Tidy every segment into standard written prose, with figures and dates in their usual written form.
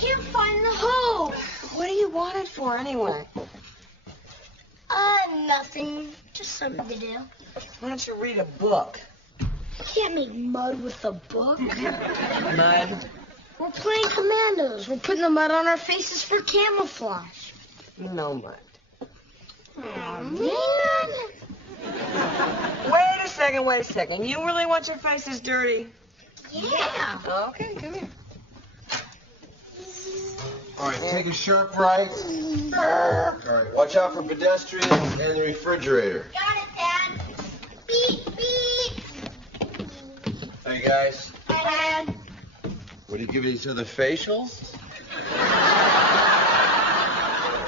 can't find the hose. What do you want it for anyway? Nothing. Just something to do. Why don't you read a book? Can't make mud with a book. Mud? We're playing commandos. We're putting the mud on our faces for camouflage. No mud. Oh, man. Wait a second. You really want your faces dirty? Yeah. Okay, come here. All right, take a sharp right. All right, watch out for pedestrians and the refrigerator. Got it, Dad. Beep, beep. Hey, guys. Hi, Dad. What, do you give each other facials?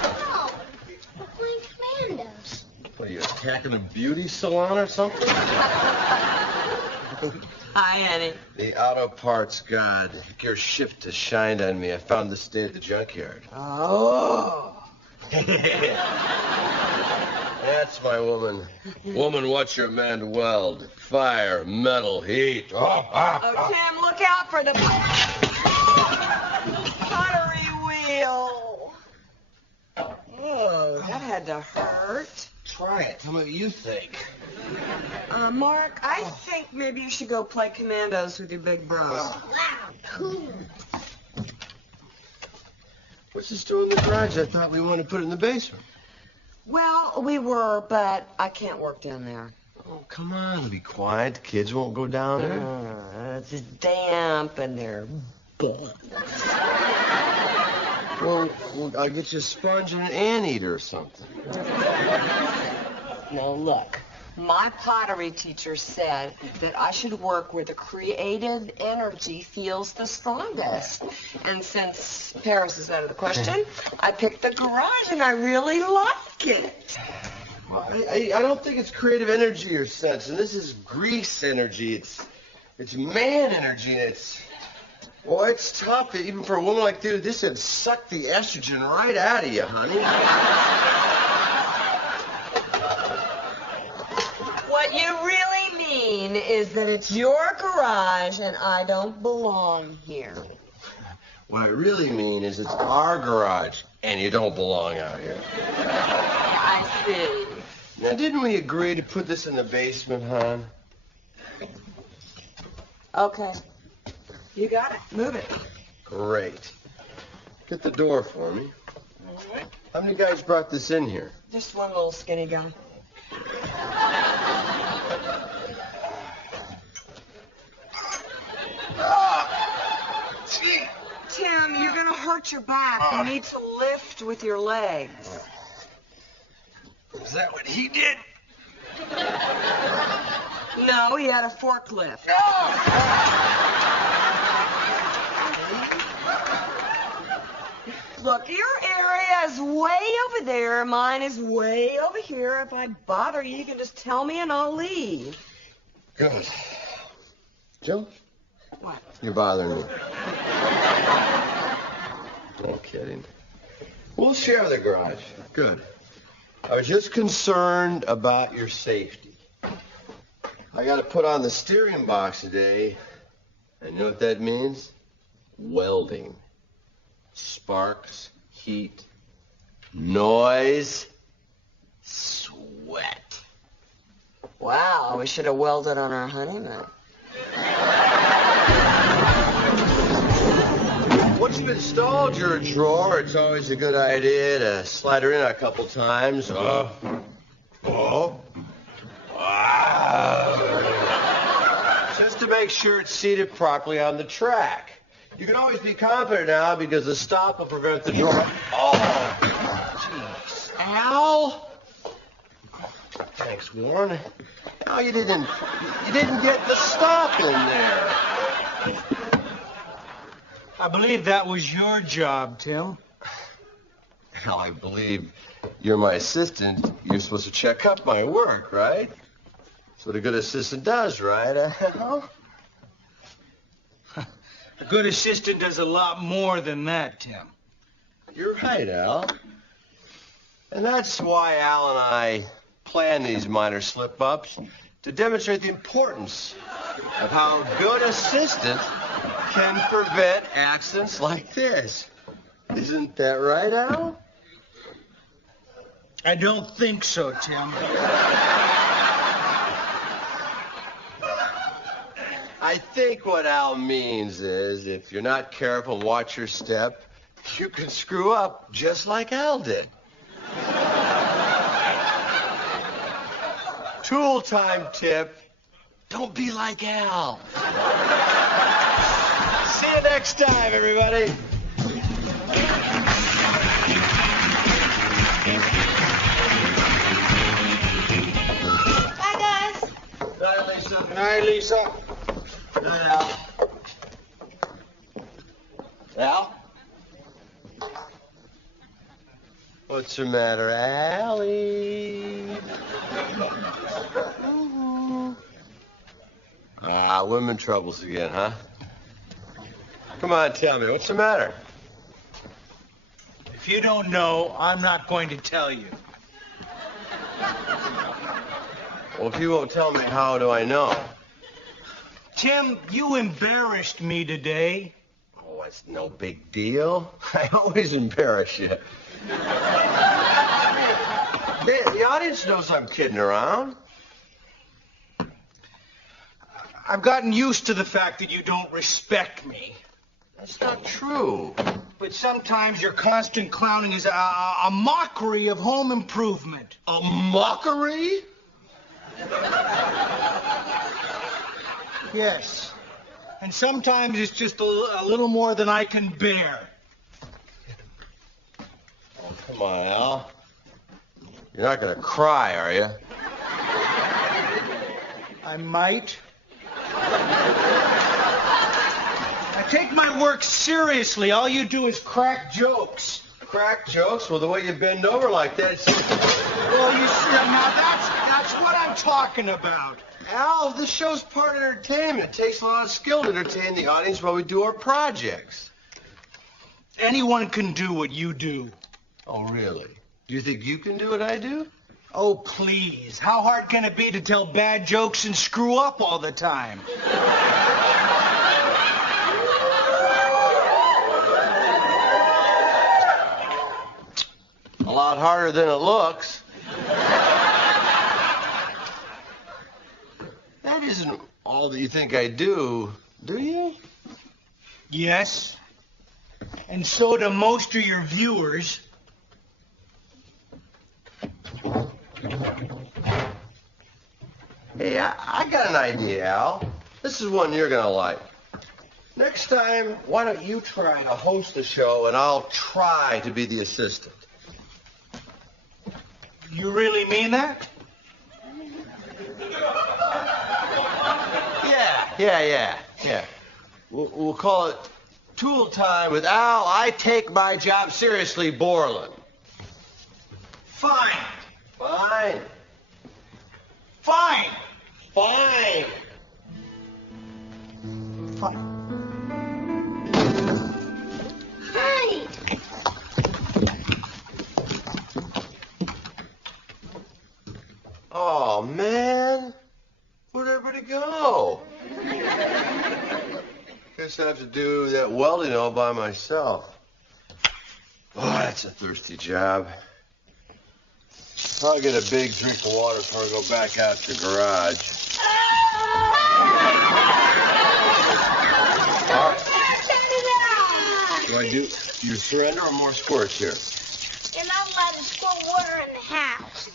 No. We're playing commandos. What, are you attacking a beauty salon or something? Hi, Annie. The auto parts god. Your shift has shined on me. I found this day at the junkyard. Oh. That's my woman. Woman, what's your man to weld? Fire, metal, heat. Oh, Tim, look out for the pottery wheel. Oh, that had to hurt. Try it. Tell me what you think. Mark, I think maybe you should go play commandos with your big bros. Wow, cool. What's this doing in the garage? I thought we wanted to put it in the basement. Well, we were, but I can't work down there. Oh, come on. Be quiet. The kids won't go down there. It's just damp and they're bugs. Well, I'll get you a sponge and an anteater or something. Now, look. My pottery teacher said that I should work where the creative energy feels the strongest. And since Paris is out of the question, I picked the garage and I really like it. Well, I don't think it's creative energy or sense. And this is Greece energy. It's man energy. And it's tough. Even for a woman like you, this would suck the estrogen right out of you, honey. What you really mean is that it's your garage and I don't belong here. What I really mean is it's our garage and you don't belong out here. I see. Now, didn't we agree to put this in the basement, hon? Okay. You got it? Move it. Great. Get the door for me. How many guys brought this in here? Just one little skinny guy. Tim, you're going to hurt your back. You need to lift with your legs. Is that what he did? No, he had a forklift. Look, your area is way over there. Mine is way over here. If I bother you, you can just tell me and I'll leave. Good. Jill? What? You're bothering me. No kidding. We'll share the garage. Good. I was just concerned about your safety. I got to put on the steering box today. And you know what that means? Welding. Sparks, heat, noise, sweat. Wow, we should have welded on our honeymoon. Once you've installed your drawer, it's always a good idea to slide her in a couple times. Just to make sure it's seated properly on the track. You can always be confident now because the stop will prevent the drawer. Oh, jeez. Al? Thanks, Warren. No, you didn't get the stop in there. I believe that was your job, Tim. Well, I believe you're my assistant. You're supposed to check up my work, right? That's what a good assistant does, right, Al? A good assistant does a lot more than that, Tim. You're right, Al. And that's why Al and I plan these minor slip-ups to demonstrate the importance of how a good assistant can prevent accidents like this. Isn't that right, Al? I don't think so, Tim. I think what Al means is if you're not careful and watch your step, you can screw up just like Al did. Tool time tip. Don't be like Al. See you next time, everybody. Bye, guys. Night, Lisa. Good night, Lisa. Night, Al. Al? What's the matter, Allie? Women troubles again, huh? Come on, tell me, what's the matter? If you don't know, I'm not going to tell you. Well, if you won't tell me, how do I know? Tim, you embarrassed me today. Oh, it's no big deal. I always embarrass you. The audience knows I'm kidding around. I've gotten used to the fact that you don't respect me. That's not true. But sometimes your constant clowning is a mockery of home improvement. A mockery? Yes. And sometimes it's just a little more than I can bear. Oh, come on, Al. You're not going to cry, are you? I might. I take my work seriously. All you do is crack jokes. Crack jokes? Well, the way you bend over like that, it's... Well, you see, now that's what I'm talking about. Al, this show's part entertainment. It takes a lot of skill to entertain the audience while we do our projects. Anyone can do what you do. Oh, really? Do you think you can do what I do? Oh, please. How hard can it be to tell bad jokes and screw up all the time? A lot harder than it looks. That isn't all that you think I do you? Yes. And so do most of your viewers. Hey, I got an idea, Al. This is one you're going to like. Next time, why don't you try to host the show and I'll try to be the assistant. You really mean that? Yeah. We'll call it Tool Time with Al, I Take My Job Seriously, Borland. Fine. Fine. Fine. Fine. Fine. Hi. Oh, man. Where'd everybody go? Guess I have to do that welding all by myself. Oh, that's a thirsty job. I'll get a big drink of water before I go back out to the garage. Do I do you surrender or more squirts here? You're not allowed to squirt water in the house.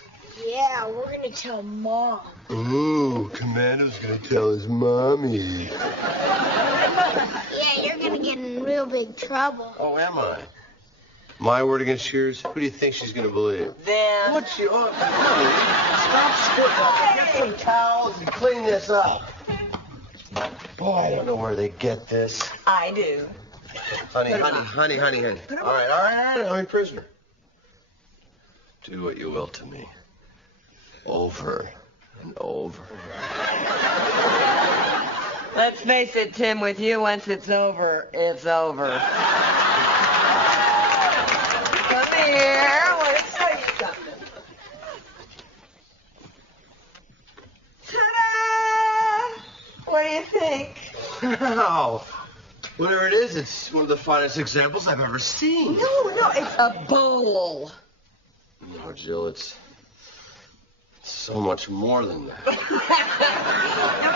Yeah, we're gonna tell Mom. Ooh, Commando's gonna tell his mommy. Yeah, you're gonna get in real big trouble. Oh, am I? My word against yours? Who do you think she's gonna believe? Then... What's your... Oh, honey, stop spitting. Get some towels and clean this up. Boy, I don't know where they get this. I do. Honey. All right, I'm a prisoner. Do what you will to me. Over and over. Let's face it, Tim, with you, once it's over, it's over. Come here. I want to show you something. Ta-da! What do you think? Wow. Whatever it is, it's one of the finest examples I've ever seen. No, it's a bowl. No, Jill, it's so much more than that. Now,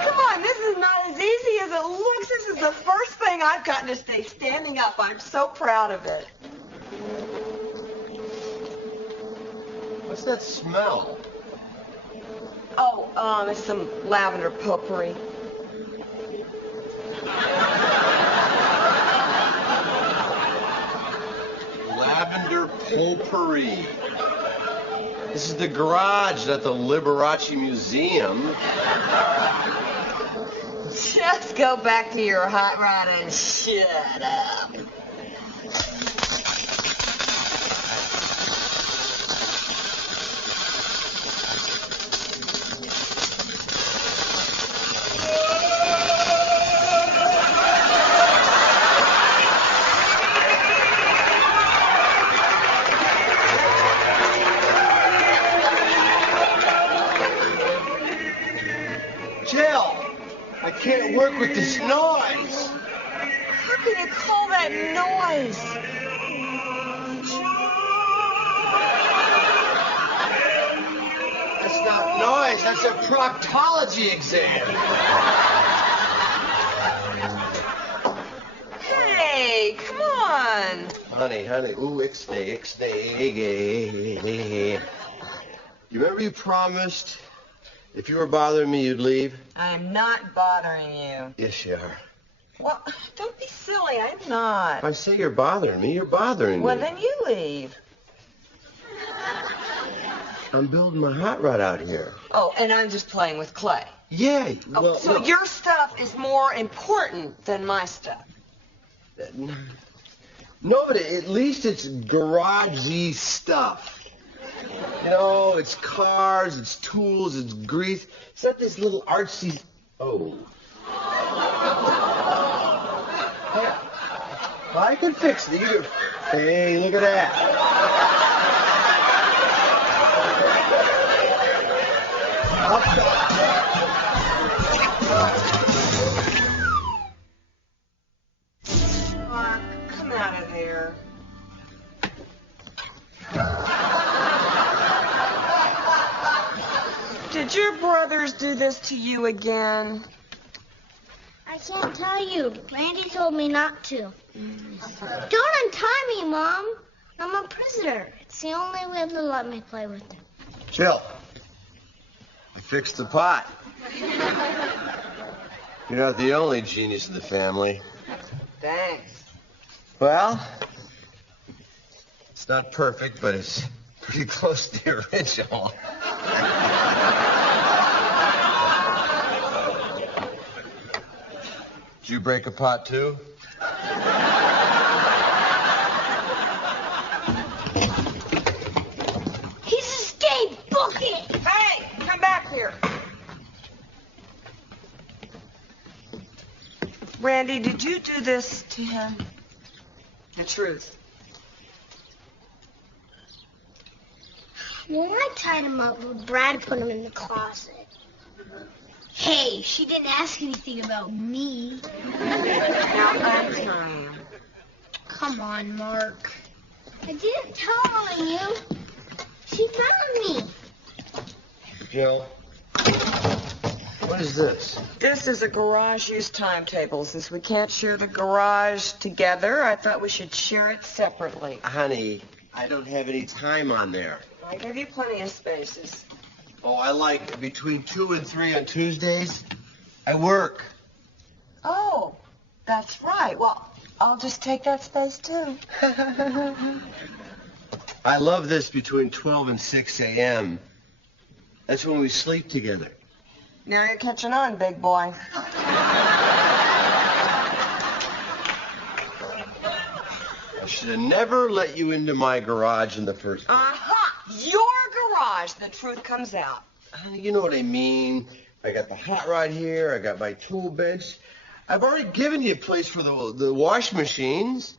come on, this is not as easy as it looks. This is the first thing I've gotten to stay standing up. I'm so proud of it. What's that smell? Oh, it's some lavender potpourri. Lavender potpourri. This is the garage, not the Liberace Museum. Just go back to your hot rod and shut up. Jill, I can't work with this noise. How can you call that noise? That's not noise, that's a proctology exam. Hey, come on. Honey, ooh, ixnay. You remember you promised if you were bothering me, you'd leave? I'm not bothering you. Yes, you are. Well, don't be silly. I'm not. If I say you're bothering me, you're bothering Well, me. then you leave. I'm building my hot rod out here. Oh, and I'm just playing with clay. Yeah, Oh, well, so look. your stuff is more important than my stuff. No, but at least it's garage-y stuff. You know, it's cars, it's tools, it's grease. It's not this little artsy... Oh. Hey, I can fix it. Hey, look at that. I'll stop. Mark, come out of there. Did your brothers do this to you again? I can't tell you. Randy told me not to. Don't untie me, Mom. I'm a prisoner. It's the only way they'll let me play with them. Jill, I fixed the pot. You're not the only genius in the family. Thanks. Well, it's not perfect, but it's pretty close to the original. Did you break a pot too? He's escaped. Book it. Hey, come back here. Randy, did you do this to him? The truth. When I tied him up, Brad put him in the closet. Hey, she didn't ask anything about me. Now that's time. Come on, Mark. I didn't tell on you. She found me. Jill, what is this? This is a garage use timetable. Since we can't share the garage together, I thought we should share it separately. Honey, I don't have any time on there. I gave you plenty of spaces. Oh, I like between 2 and 3 on Tuesdays. I work. Oh, that's right. Well, I'll just take that space too. I love this between 12 and 6 a.m. That's when we sleep together. Now you're catching on, big boy. I should have never let you into my garage in the first place. Your garage, the truth comes out. You know what I mean. I got the hot rod here. I got my tool bench. I've already given you a place for the wash machines.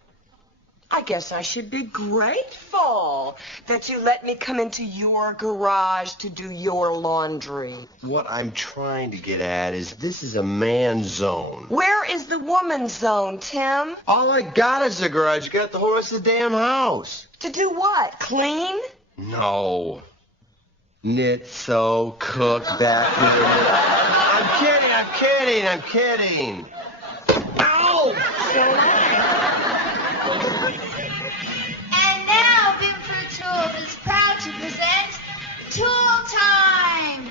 I guess I should be grateful that you let me come into your garage to do your laundry. What I'm trying to get at is this is a man's zone. Where is the woman's zone, Tim? All I got is the garage. You got the whole rest of the damn house. To do what? Clean? No. Knit, sew, cook, vacuum. I'm kidding. Ow! And now, Bigfoot Tools is proud to present Tool Time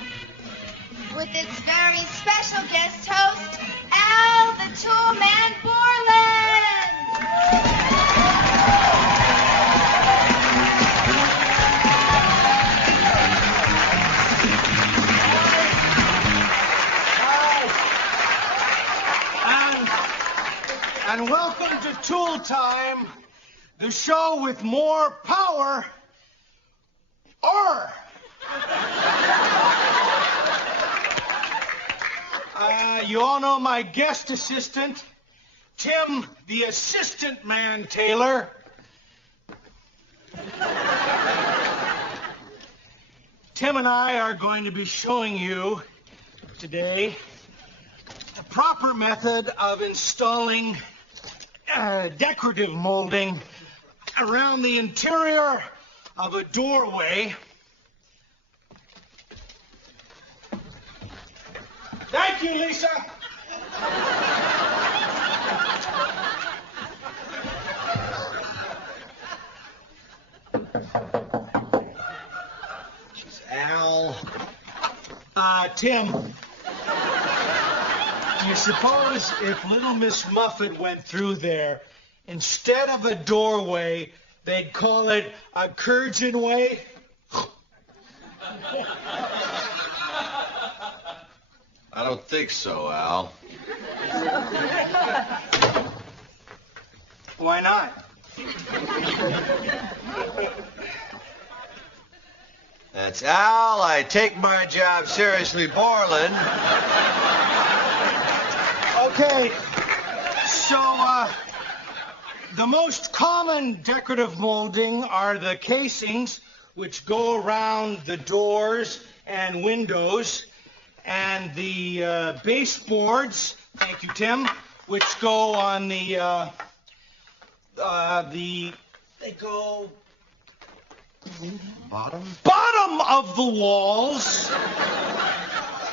with its very special guest host, Al the Toolman Borland. And welcome to Tool Time, the show with more power. You all know my guest assistant, Tim, the assistant man Taylor. Tim and I are going to be showing you today the proper method of installing decorative molding around the interior of a doorway. Thank you, Lisa. Jeez, Al. Tim, do you suppose if little Miss Muffet went through there, instead of a doorway, they'd call it a Curgin way? I don't think so, Al. Why not? That's Al. I take my job seriously, Borland. Okay, so, the most common decorative molding are the casings, which go around the doors and windows, and the baseboards, thank you, Tim, which go on they go bottom of the walls,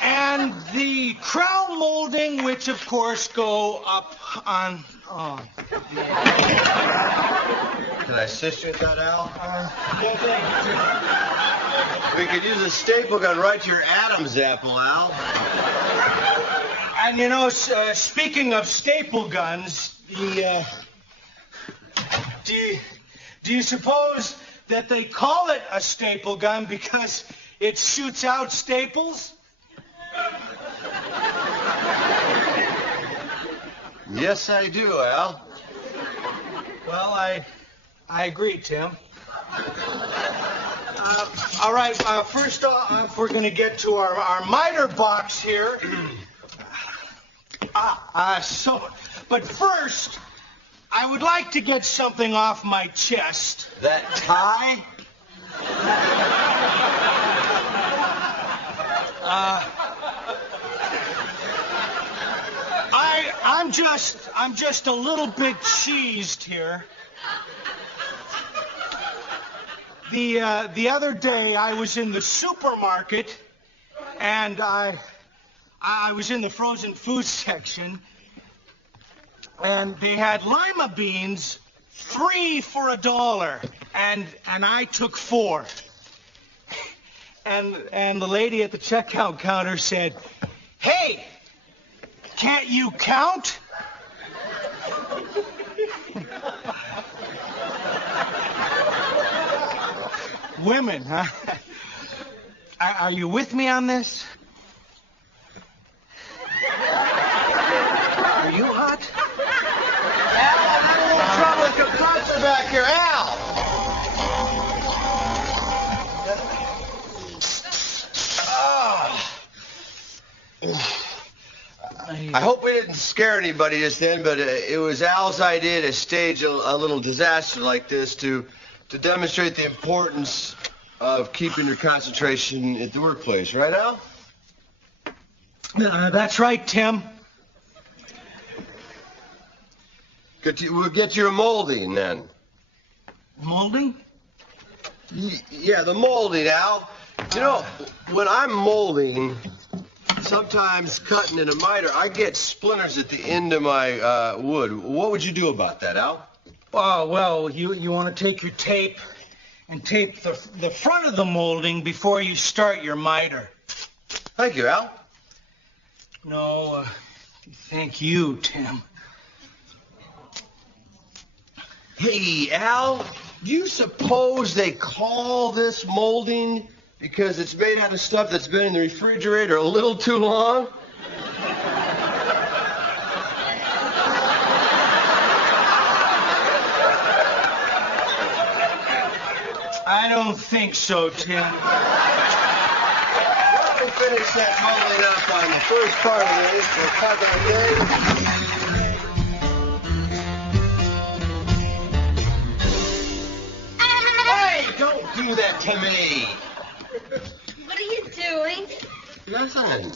and the crown molding, which of course go up on. Can I assist you with that, Al? We could use a staple gun right to your Adam's apple, Al. And you know, speaking of staple guns, do you suppose that they call it a staple gun because it shoots out staples? Yes, I do, Al. Well, I agree, Tim. All right, first off, we're going to get to our miter box here. But first, I would like to get something off my chest. That tie? I'm just a little bit cheesed here. The other day I was in the supermarket and I was in the frozen food section and they had lima beans 3 for $1 and I took 4. And the lady at the checkout counter said, "Hey, can't you count?" Women, huh? Are you with me on this? Are you hot? Al, I'm having a little trouble with your compressor back here, Al. I hope we didn't scare anybody just then, but it was Al's idea to stage a little disaster like this to demonstrate the importance of keeping your concentration at the workplace. Right, Al? That's right, Tim. We'll get you a molding then. Molding? Yeah, the molding, Al. You know, when I'm molding, sometimes cutting in a miter, I get splinters at the end of my wood. What would you do about that, Al? Well, you want to take your tape and tape the front of the molding before you start your miter. Thank you, Al. No, thank you, Tim. Hey, Al, do you suppose they call this molding because it's made out of stuff that's been in the refrigerator a little too long? I don't think so, Tim. We'll finish that molding up on the first part of this. We'll talk about it. Don't do that to me. What are you doing? Nothing.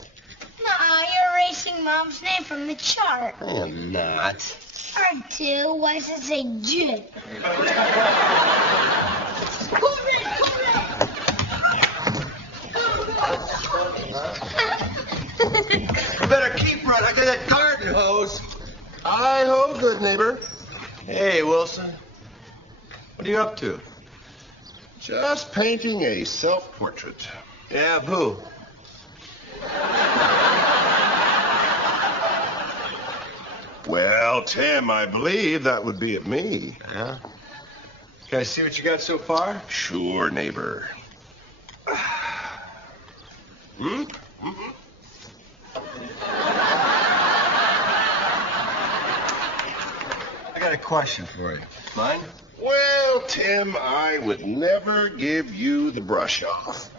You're erasing Mom's name from the chart. I am not. R2, why does it say J? You better keep running. I got that garden hose. Hi-ho, good neighbor. Hey, Wilson. What are you up to? Just painting a self-portrait. Yeah, boo. Well, Tim, I believe that would be of me. Yeah? Can I see what you got so far? Sure, neighbor. Hmm? I got a question for you. Mine? Well, Tim, I would never give you the brush off.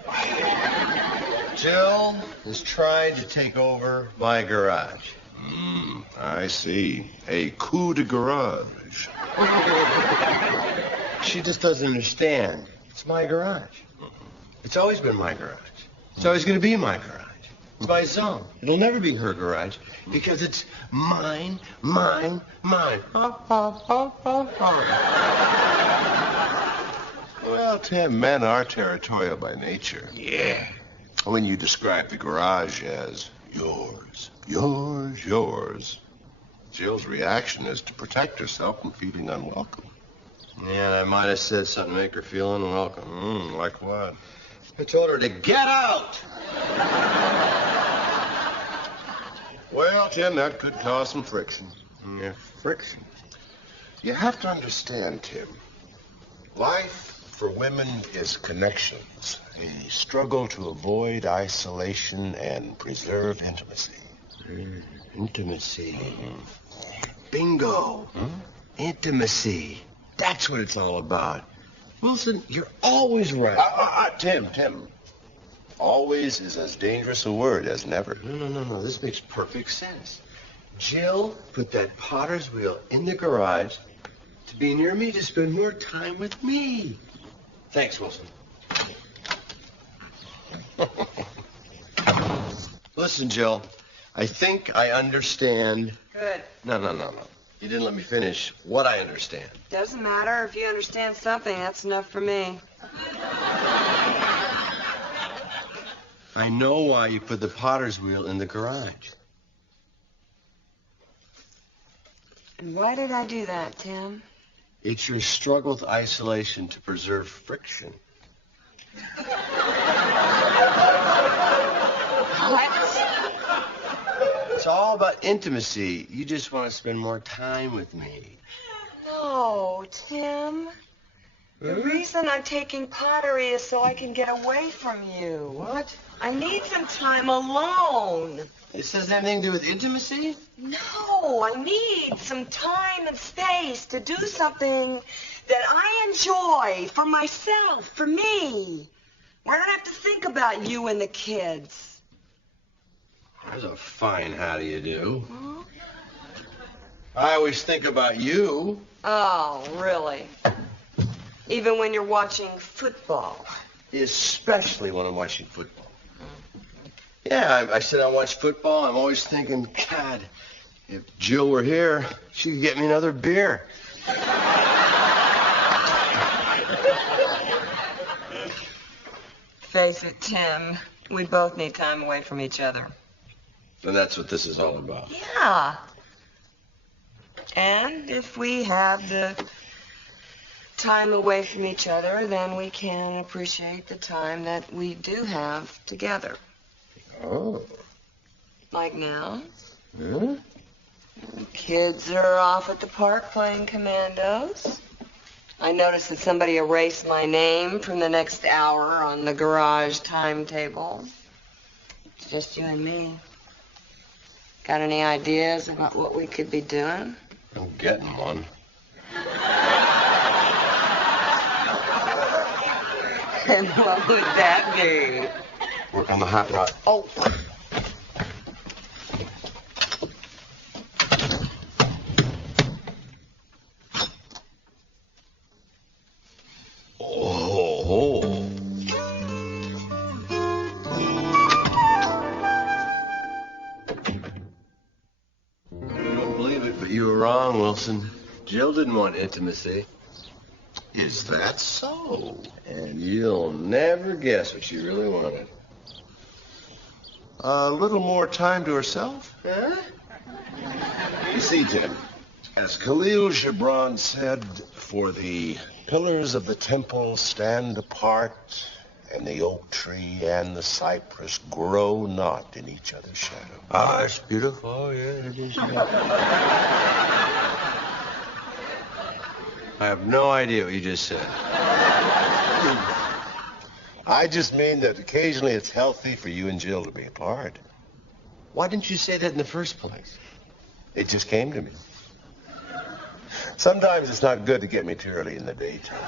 Jill is trying to take over my garage. I see. A coup de garage. She just doesn't understand. It's my garage. It's always been my garage. It's always going to be my garage. It's my zone. It'll never be her garage because it's mine, mine, mine. Well, Tim, men are territorial by nature. Yeah. When you describe the garage as yours, yours, yours, Jill's reaction is to protect herself from feeling unwelcome. Yeah, and I might have said something to make her feel unwelcome. Like what? I told her to get out. Well, Tim, that could cause some friction. Yeah, friction. You have to understand, Tim. Life for women is connections, a struggle to avoid isolation and preserve intimacy. Intimacy. Bingo. Intimacy. That's what it's all about. Wilson, you're always right. Tim. Always is as dangerous a word as never. No. This makes perfect sense. Jill put that potter's wheel in the garage to be near me, to spend more time with me. Thanks, Wilson. Listen, Jill, I think I understand. Good. No. You didn't let me finish what I understand. Doesn't matter. If you understand something, that's enough for me. I know why you put the potter's wheel in the garage. And why did I do that, Tim? It's your struggle with isolation to preserve friction. What? It's all about intimacy. You just want to spend more time with me. No, Tim. The reason I'm taking pottery is so I can get away from you. What? I need some time alone. This has anything to do with intimacy? No, I need some time and space to do something that I enjoy for myself, for me. Where I don't have to think about you and the kids. That's a fine how do you do. I always think about you. Oh, really? Even when you're watching football? Especially when I'm watching football. Yeah, I sit and watch football. I'm always thinking, God, if Jill were here, she could get me another beer. Face it, Tim, we both need time away from each other. And that's what this is all about. Yeah. And if we have the time away from each other, then we can appreciate the time that we do have together. Oh. Like now. Huh? The kids are off at the park playing commandos. I noticed that somebody erased my name from the next hour on the garage timetable. It's just you and me. Got any ideas about what we could be doing? I'm getting one. And what would that be? Work on the hot rod. Oh. Oh. You won't believe it, but you were wrong, Wilson. Jill didn't want intimacy. Is that so? And you'll never guess what she really wanted. A little more time to herself? Huh? You see, Tim, as Khalil Gibran said, for the pillars of the temple stand apart, and the oak tree and the cypress grow not in each other's shadow. Ah, that's beautiful. Oh, yeah, it is. I have no idea what you just said. I just mean that occasionally it's healthy for you and Jill to be apart. Why didn't you say that in the first place? It just came to me. Sometimes it's not good to get me too early in the daytime.